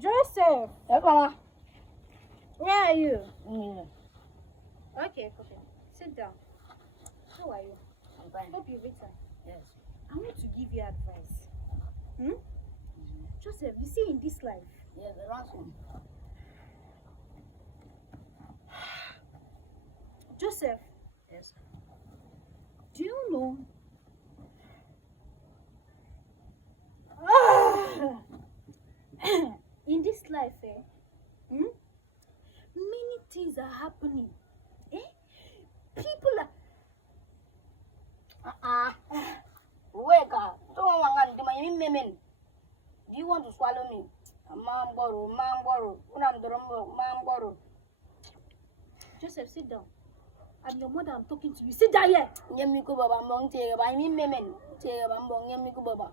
Joseph. Yes, Mama. Where are you? Mm. Okay. Sit down. How are you? I'm fine. Hope you've eaten. Yes. I want to give you advice. Joseph, you see in this life. Yes, the ransom. Joseph. Yes. Do you know? In this life, many things are happening. People are. Wake up. Don't want to my memen. Do you want to swallow me? Mamboro. Mamboro. Joseph, sit down. I'm your mother. I'm talking to you. Sit down here. Yemiku baba mong tega by me memen. Tega bambong yemiku baba.